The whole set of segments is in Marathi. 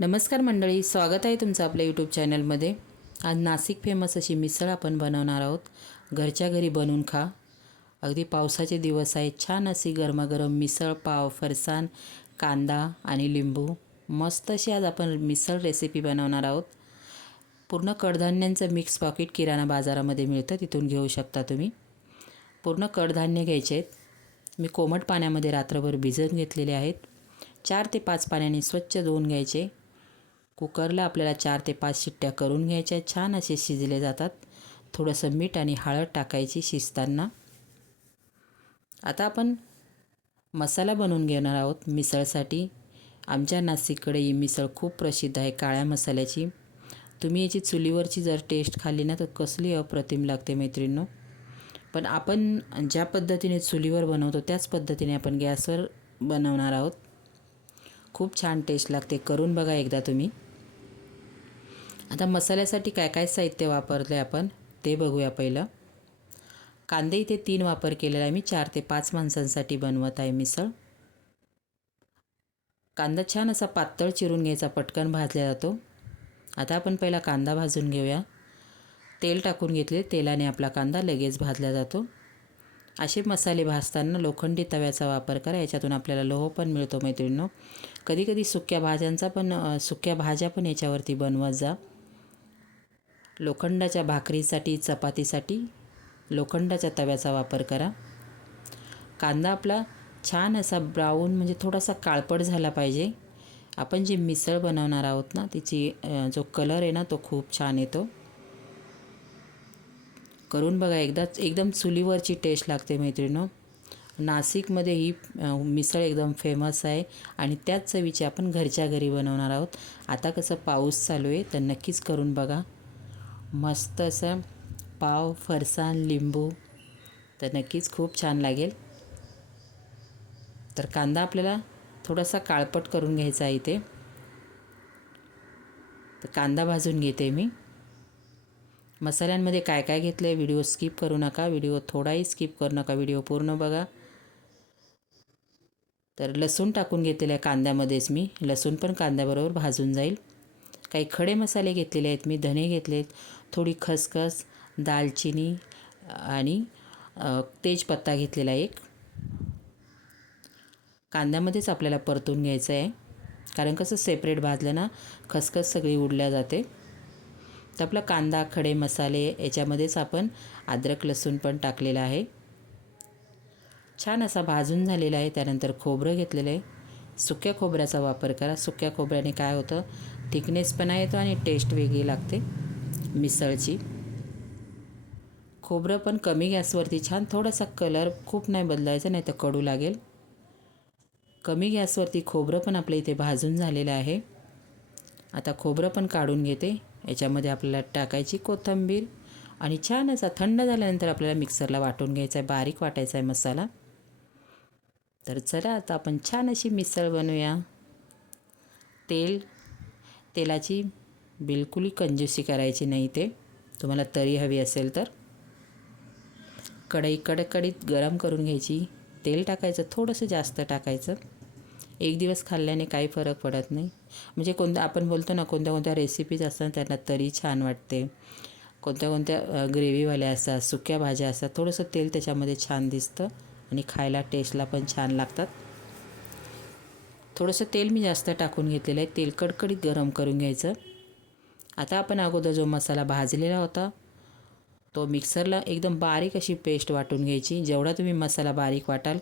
नमस्कार मंडळी स्वागत आहे तुमचं आपल्या यूट्यूब चॅनलमध्ये आज नाशिक फेमस अशी मिसळ आपण बनवणार आहोत. घरच्या घरी बनवून खा. अगदी पावसाचे दिवस आहेत छान अशी गरमागरम मिसळ पाव फरसाण कांदा आणि लिंबू. मस्त अशी आज आपण मिसळ रेसिपी बनवणार आहोत. पूर्ण कडधान्यांचं मिक्स पॉकेट किराणा बाजारामध्ये मिळतं. तिथून घेऊ शकता तुम्ही. पूर्ण कडधान्य घ्यायचे आहेत. मी कोमट पाण्यामध्ये रात्रभर भिजत घेतलेले आहेत. चार ते पाच पाण्याने स्वच्छ धुवून घ्यायचे. कुकरला आपल्याला चार ते पाच शिट्ट्या करून घ्यायच्या. छान असे शिजले जातात. थोडंसं मीठ आणि हळद टाकायची शिजताना. आता आपण मसाला बनवून घेणार आहोत मिसळसाठी. आमच्या नाशिककडे ही मिसळ खूप प्रसिद्ध आहे काळ्या मसाल्याची. तुम्ही याची चुलीवरची जर टेस्ट खाल्ली ना तर कसली अप्रतिम लागते मैत्रिणींनो. पण आपण ज्या पद्धतीने चुलीवर बनवतो त्याच पद्धतीने आपण गॅसवर बनवणार आहोत. खूप छान टेस्ट लागते. करून बघा एकदा तुम्ही. आता मसाल्यासाठी काय काय साहित्य वापरलं आहे आपण ते बघूया पहिलं. कांदे इथे तीन वापर केलेला आहे. मी चार ते पाच माणसांसाठी बनवत आहे मिसळ. कांदा छान असा पातळ चिरून घ्यायचा पटकन भाजला जातो. आता आपण पहिला कांदा भाजून घेऊया. तेल टाकून घेतले तेलाने आपला कांदा लगेच भाजला जातो. असे मसाले भाजताना लोखंडी तव्याचा वापर करा याच्यातून आपल्याला लोह पण मिळतो मैत्रिणींनो. कधीकधी सुक्या भाज्यांचा पण सुक्या भाज्या पण याच्यावरती बनवत जा. लोखंडाच्या भाकरीसाठी चपातीसाठी लोखंडाच्या तव्याचा वापर करा. कांदा आपला छान असा ब्राऊन म्हणजे थोडासा काळपट झाला पाहिजे. आपण जी मिसळ बनवणार आहोत ना तिची जो कलर आहे ना तो खूप छान येतो. करून बघा एकदाच एकदम चुलीवरची टेस्ट लागते मैत्रिणो नाशिकमध्ये ही मिसळ एकदम फेमस आहे आणि त्याच चवीची आपण घरच्या घरी बनवणार आहोत. आता कसं पाऊस चालू आहे तर नक्कीच करून बघा. मस्त असं पाव फरसाण लिंबू. तर नक्कीच खूप छान लागेल. तर कांदा आपल्याला थोडासा काळपट करून घ्यायचा आहे इथे. तर कांदा भाजून घेते मी. मसाल्यांमध्ये काय काय घेतलं आहे व्हिडिओ स्किप करू नका. व्हिडिओ थोडाही स्किप करू नका. व्हिडिओ पूर्ण बघा. तर लसूण टाकून घेतलेलं आहे कांद्यामध्येच मी. लसूण पण कांद्याबरोबर भाजून जाईल. काही खडे मसाले घेतलेले आहेत मी. धने घेतलेत. थोडी खसखस दालचिनी आणि तेजपत्ता घेतलेला एक. कांद्यामध्येच आपल्याला परतून घ्यायचं आहे कारण कसं सेपरेट भाजलं ना खसखस सगळी उडल्या जाते. तर आपला कांदा खडे मसाले याच्यामध्येच आपण अद्रक लसूण पण टाकलेलं आहे. छान असा भाजून झालेला आहे. त्यानंतर खोबरं घेतलेलं आहे. सुक्या खोबऱ्याचा वापर करा. सुक्या खोबऱ्याने काय होतं? थिकनेसपणा येतो आणि टेस्ट वेगळी लागते. मिसळची. खोबरं पण कमी गॅसवरती छान थोडासा कलर खूप नाही बदलायचा नाही तर कडू लागेल. कमी गॅसवरती खोबरं पण आपल्या इथे भाजून झालेलं आहे. आता खोबरं पण काढून घेते. याच्यामध्ये आपल्याला टाकायची कोथिंबीर आणि छान असा थंड झाल्यानंतर आपल्याला मिक्सरला वाटून घ्यायचा आहे बारीक वाटायचा आहे मसाला. तर चला आता आपण छान अशी मिसळ बनवूया. तेल तेलाची बिलकुल कंजूसी करायची नाही ते. तुम्हाला तरी हवी असेल तर. कढई कडकडीत गरम करून घ्यायची. तेल टाकायचं थोडंसं जास्त टाकायचं. एक दिवस खाल्ल्याने काही फरक पडत नाही. म्हणजे कोणत्या आपण बोलतो ना कोणत्या कोणत्या रेसिपीज असतात त्यांना तरी छान वाटते. कोणत्या कोणत्या ग्रेव्हीवाल्या असतात सुक्या भाज्या असतात थोडंसं तेल त्याच्यामध्ये छान दिसतं आणि खायला टेस्टला पण छान लागतात. थोडंसं तेल मी जास्त टाकून घेतलेलं आहे. तेल कडकडीत गरम करून घ्यायचं. आता आपण अगोदर जो मसाला भाजलेला होता तो मिक्सरला एकदम बारीक अशी पेस्ट वाटून घ्यायची. जेवढा तुम्ही मसाला बारीक वाटाल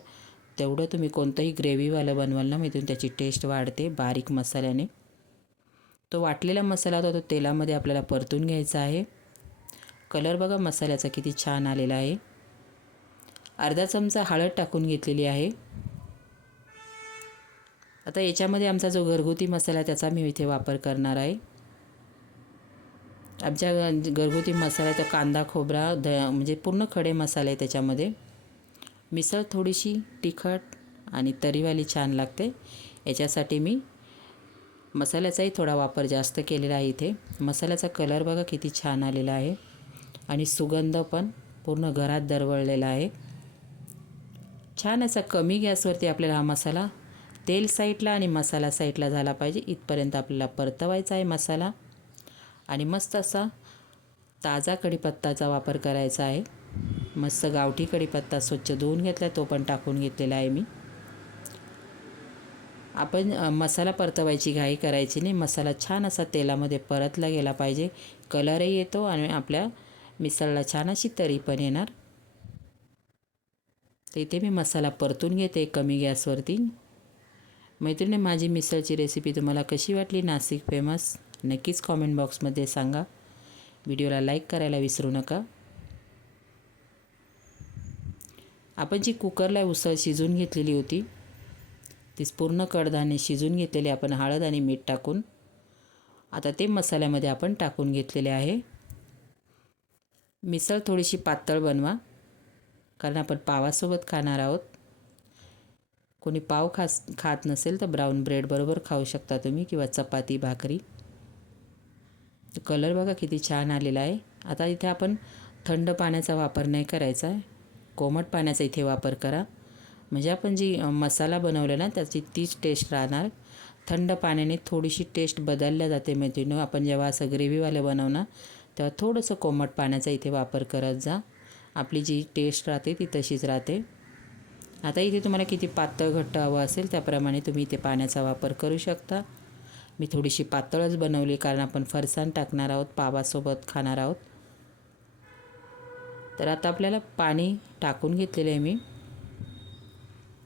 तेवढं तुम्ही कोणतंही ग्रेव्हीवालं बनवाल ना इथून त्याची टेस्ट वाढते बारीक मसाल्याने. तो वाटलेला मसाला होता तो तेलामध्ये आपल्याला परतून घ्यायचा आहे. कलर बघा मसाल्याचा किती छान आलेला आहे. अर्धा चमचा हळद टाकून घेतलेली आहे. आता याच्यामध्ये आमचा जो घरगुती मसाला त्याचा मी इथे वापर करणार आहे. आमच्या घरगुती मसाल्याचा कांदा खोबरा द म्हणजे पूर्ण खडे मसाले त्याच्यामध्ये. मिसळ थोडीशी तिखट आणि तरीवाली छान लागते. याच्यासाठी मी मसाल्याचाही थोडा वापर जास्त केलेला आहे इथे. मसाल्याचा कलर बघा किती छान आलेला आहे. आणि सुगंध पण पूर्ण घरात दरवळलेला आहे. छान असा कमी गॅसवरती आपल्याला हा मसाला तेल साईडला आणि मसाला साईडला झाला पाहिजे. इथपर्यंत आपल्याला परतवायचा आहे मसाला. आणि मस्त असा ताजा कढीपत्ताचा वापर करायचा आहे. मस्त गावठी कढीपत्ता स्वच्छ धुवून घेतला तो पण टाकून घेतलेला आहे मी. आपण मसाला परतवायची घाई करायची नाही. मसाला छान असा तेलामध्ये परतला गेला पाहिजे. कलरही येतो आणि आपल्या मिसळला छान अशी तरी पण येणार. तर इथे मी मसाला परतून घेते कमी गॅसवरती. मैत्रिणी माझी मिसळची रेसिपी तुम्हाला कशी वाटली? नाशिक फेमस नक्कीच कॉमेंट बॉक्समध्ये सांगा. व्हिडिओला लाईक करायला विसरू नका. आपण जी कुकरला उसळ शिजून घेतलेली होती तीच पूर्ण कडधान्य शिजून घेतलेले आपण हळद आणि मीठ टाकून आता ते मसाल्यामध्ये आपण टाकून घेतलेले आहे. मिसळ थोडीशी पातळ बनवा कारण आपण पावासोबत खाणार आहोत. कोणी पाव खास खात नसेल तर ब्राऊन ब्रेड बरोबर खाऊ शकता तुम्ही किंवा चपाती भाकरी. कलर बघा किती छान आलेला आहे. आता इथे आपण थंड पाण्याचा वापर नाही करायचा आहे. कोमट पाण्याचा इथे वापर करा. म्हणजे आपण जी मसाला बनवला ना त्याची तीच टेस्ट राहणार. थंड पाण्याने थोडीशी टेस्ट बदलल्या जाते मेथीनं आपण जेव्हा असं ग्रेव्हीवालं बनवणार तेव्हा थोडंसं कोमट पाण्याचा इथे वापर करत जा. आपली जी टेस्ट राहते ती तशीच राहते. आता इथे तुम्हाला किती पातळ घट्ट हवं असेल त्याप्रमाणे तुम्ही इथे पाण्याचा वापर करू शकता. मी थोडीशी पातळच बनवली कारण आपण फरसाण टाकणार आहोत पावासोबत खाणार आहोत. तर आता आपल्याला पाणी टाकून घेतलेलं आहे मी.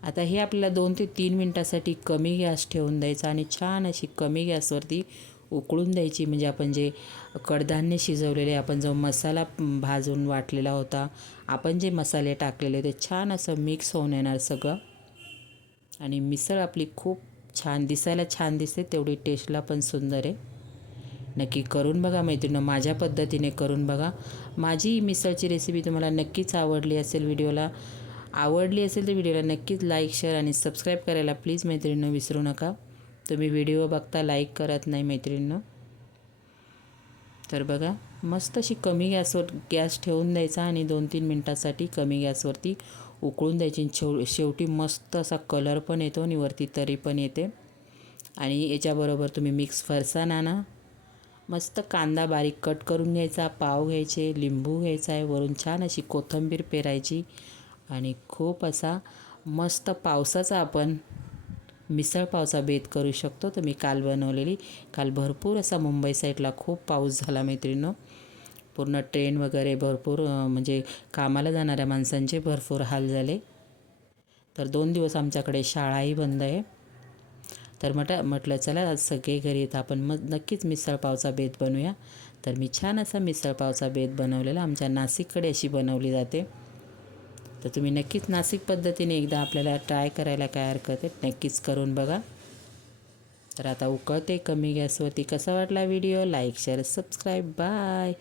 आता हे आपल्याला दोन ते तीन मिनटासाठी कमी गॅस ठेवून द्यायचा आणि छान अशी कमी गॅसवरती उकळून द्यायची. म्हणजे आपण जे कडधान्य शिजवलेले आपण जो मसाला भाजून वाटलेला होता आपण जे मसाले टाकलेले ते छान असं मिक्स होऊन येणार सगळं. आणि मिसळ आपली खूप छान दिसायला छान दिसते तेवढी टेस्टला पण सुंदर आहे. नक्की करून बघा मैत्रिणं माझ्या पद्धतीने करून बघा. माझी मिसळची रेसिपी तुम्हाला नक्कीच आवडली असेल व्हिडिओला. आवडली असेल तर व्हिडिओला नक्कीच लाईक शेअर आणि सबस्क्राईब करायला प्लीज मैत्रिणीनं विसरू नका. तुम्ही व्हिडिओ बघता लाईक करत नाही मैत्रिणीनं. तर बघा मस्त अशी कमी गॅसवर गॅस ठेवून द्यायचा आणि दोन तीन मिनटासाठी कमी गॅसवरती उकळून द्यायची आणि शेव शेवटी मस्त असा कलर पण येतो आणि वरती तरी पण येते. आणि याच्याबरोबर तुम्ही मिक्स फरसाण आणा मस्त कांदा बारीक कट करून घ्यायचा पाव घ्यायचे लिंबू घ्यायचा आहे वरून छान अशी कोथिंबीर पेरायची आणि खूप असा मस्त पावसाचा आपण मिसळ पावचा बेत करू शकतो. तर मी काल बनवलेली काल भरपूर असा मुंबई साईडला खूप पाऊस झाला मैत्रिणीनं. पूर्ण ट्रेन वगैरे भरपूर म्हणजे कामाला जाणाऱ्या माणसांचे भरपूर हाल झाले. तर दोन दिवस आमच्याकडे शाळाही बंद आहे. तर म्हट म्हटलं चला आज सगळे घरी येत आपण मग नक्कीच मिसळपावचा बेत बनवूया तर मी छान असा मिसळपावचा बेत बनवलेला आमच्या नाशिककडे अशी बनवली जाते. तर तुम्ही नक्कीच नाशिक पद्धतीने एकदा आपल्याला ट्राय करायला काय हरकत आहे नक्कीच करून बघा. तर आता उकळते कमी गॅसवरती. कसा वाटला video? Like share subscribe. Bye!